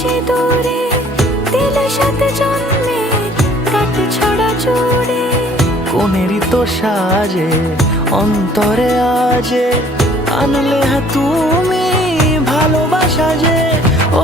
রাঙিয়ে সে দূরে দিলে সাথে জন্মে কাটে ছড়া জোরে? কোনেরই তো সাজে, অন্তরে আজে। আনলে হ্যাঁ তুমি ভালোবাসা যে, ও